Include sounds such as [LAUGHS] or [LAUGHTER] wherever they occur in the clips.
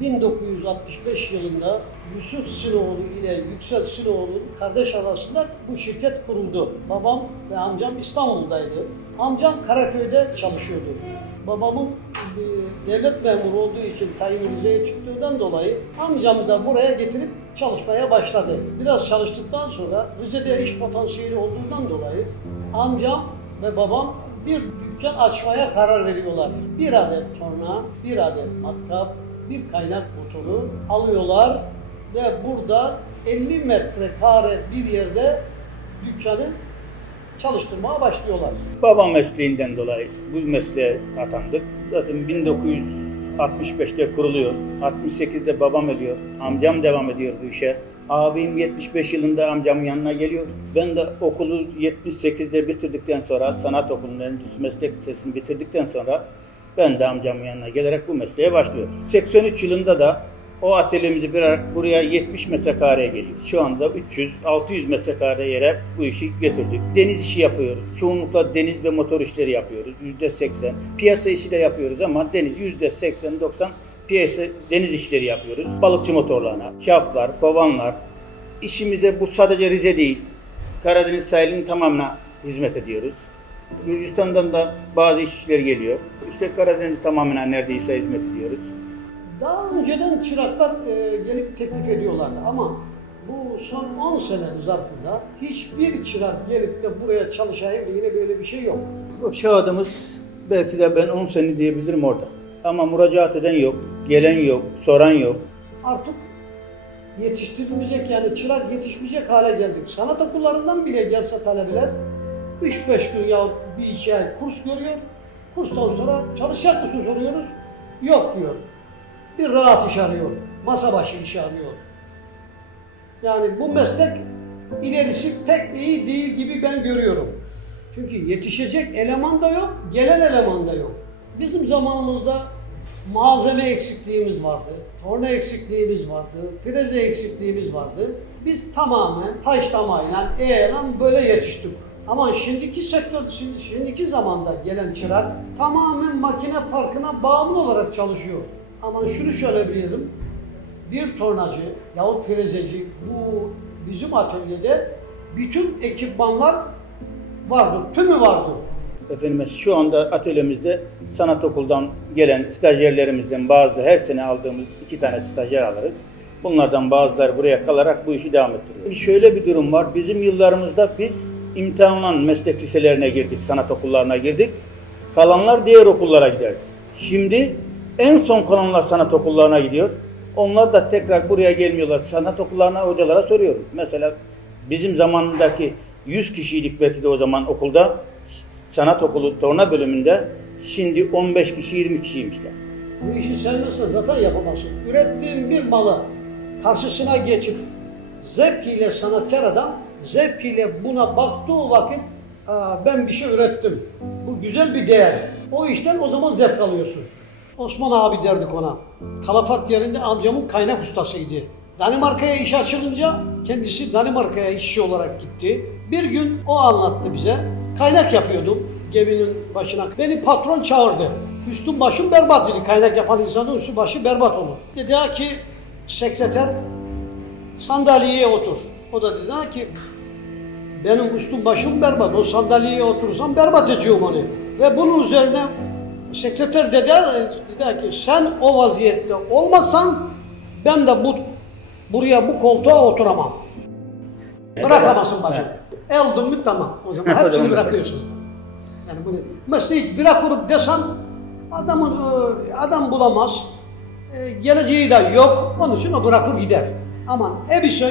1965 yılında Yusuf Sinoğlu ile Yüksel Sinoğlu kardeş arasında bu şirket kuruldu. Babam ve amcam İstanbul'daydı. Amcam Karaköy'de çalışıyordu. Babamın e, devlet memuru olduğu için tayin Rize'ye çıktığından dolayı amcamı da buraya getirip çalışmaya başladı. Biraz çalıştıktan sonra Rize'de iş potansiyeli olduğundan dolayı amcam ve babam bir dükkan açmaya karar veriyorlar. Bir adet torna, bir adet matkap, bir kaynak motoru alıyorlar ve burada 50 metrekare bir yerde dükkanı çalıştırmaya başlıyorlar. Babam mesleğinden dolayı bu mesleğe atandık. Zaten 1965'te kuruluyor. 68'de babam ölüyor. Amcam devam ediyor bu işe. Abim 75 yılında amcamın yanına geliyor. Ben de okulu 78'de bitirdikten sonra sanat okulunun endüstri meslek lisesini bitirdikten sonra ben de amcamın yanına gelerek bu mesleğe başlıyorum. 83 yılında da o atölyemizi bir buraya 70 metrekareye geliyor. Şu anda 300-600 metrekare yere bu işi getirdik. Deniz işi yapıyoruz. Çoğunlukla deniz ve motor işleri yapıyoruz. %80. Piyasa işi de yapıyoruz ama deniz %80-90 piyasa deniz işleri yapıyoruz. Balıkçı motorlarına, şaflar, kovanlar. İşimize bu sadece Rize değil. Karadeniz sahilinin tamamına hizmet ediyoruz. Gürcistan'dan da bazı işçiler geliyor. İşte Karadeniz tamamına neredeyse hizmet ediyoruz. Daha önceden çıraklar e, gelip teklif ediyorlardı ama bu son 10 sene zarfında hiçbir çırak gelip de buraya çalışayım da yine böyle bir şey yok. Bu kağıdımız belki de ben 10 sene diyebilirim orada. Ama müracaat eden yok, gelen yok, soran yok. Artık yetiştirilmeyecek yani çırak yetişmeyecek hale geldik. Sanat okullarından bile gelse talebeler 3-5 gün ya bir iki ay kurs görüyor. Kurstan sonra çalışacak mısın soruyoruz. Yok diyor. Bir rahat iş arıyor. Masa başı iş arıyor. Yani bu meslek ilerisi pek iyi değil gibi ben görüyorum. Çünkü yetişecek eleman da yok, gelen eleman da yok. Bizim zamanımızda malzeme eksikliğimiz vardı, torna eksikliğimiz vardı, freze eksikliğimiz vardı. Biz tamamen taşlamayla, eğlen böyle yetiştik. Ama şimdiki sektör, şimdi, şimdiki zamanda gelen çırak tamamen makine parkına bağımlı olarak çalışıyor. Ama şunu söyleyebilirim, bir tornacı yahut frezeci bu bizim atölyede bütün ekipmanlar vardır, tümü vardır. Efendim şu anda atölyemizde sanat okuldan gelen stajyerlerimizden bazıları her sene aldığımız iki tane stajyer alırız. Bunlardan bazıları buraya kalarak bu işi devam ettiriyor. Şöyle bir durum var. Bizim yıllarımızda biz imtihanla meslek liselerine girdik, sanat okullarına girdik. Kalanlar diğer okullara giderdi. Şimdi en son kalanlar sanat okullarına gidiyor. Onlar da tekrar buraya gelmiyorlar. Sanat okullarına hocalara soruyorum. Mesela bizim zamandaki 100 kişiydik belki de o zaman okulda sanat okulu torna bölümünde şimdi 15 kişi 20 kişiymişler. Bu işi sen nasıl zaten yapamazsın. Ürettiğin bir malı karşısına geçip zevkiyle sanatkar adam zevkiyle buna baktığı vakit "Aa, ben bir şey ürettim. Bu güzel bir değer. O işten o zaman zevk alıyorsun. Osman abi derdik ona. Kalafat yerinde amcamın kaynak ustasıydı. Danimarka'ya iş açılınca kendisi Danimarka'ya işçi olarak gitti. Bir gün o anlattı bize. Kaynak yapıyordum geminin başına. Beni patron çağırdı. Üstüm başım berbat dedi. Kaynak yapan insanın üstü başı berbat olur. Dedi ki sekreter sandalyeye otur. O da dedi ha ki benim üstüm başım berbat. O sandalyeye oturursam berbat edeceğim onu. Ve bunun üzerine sekreter dedi, dedi ki sen o vaziyette olmasan ben de bu buraya bu koltuğa oturamam. Bırakamazsın bacım. Eldin mi tamam. O zaman [LAUGHS] hepsini bırak. bırakıyorsun. Yani bunu mesleği bırakırıp desen adamın e, adam bulamaz. E, geleceği de yok. Onun için o bırakır gider. Aman e bir şey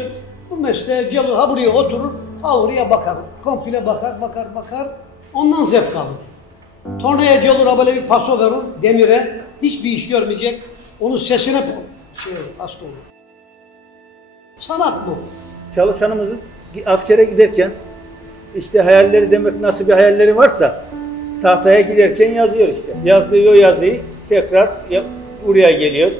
bu mesleğe gelir ha buraya oturur ha oraya bakar. Komple bakar bakar bakar. Ondan zevk alır. Tornaya gelir ha böyle bir paso verir demire. Hiçbir iş görmeyecek. Onun sesine şey hasta olur. Sanat bu. Çalışanımızın askere giderken işte hayalleri demek nasıl bir hayalleri varsa tahtaya giderken yazıyor işte. Yazdığı o yazıyı tekrar yap, buraya geliyor.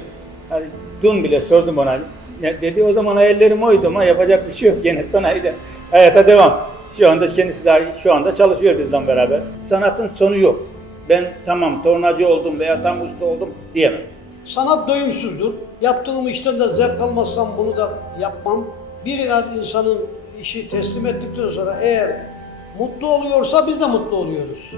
Hani dün bile sordum ona. hani, Dedi o zaman hayallerim oydu ama yapacak bir şey yok. Gene sanayide hayata devam. Şu anda kendisi de şu anda çalışıyor bizle beraber. Sanatın sonu yok. Ben tamam tornacı oldum veya tam usta oldum diyemem. Sanat doyumsuzdur. Yaptığım işten de zevk almazsam bunu da yapmam. Bir insanın işi teslim ettikten sonra eğer mutlu oluyorsa biz de mutlu oluyoruz.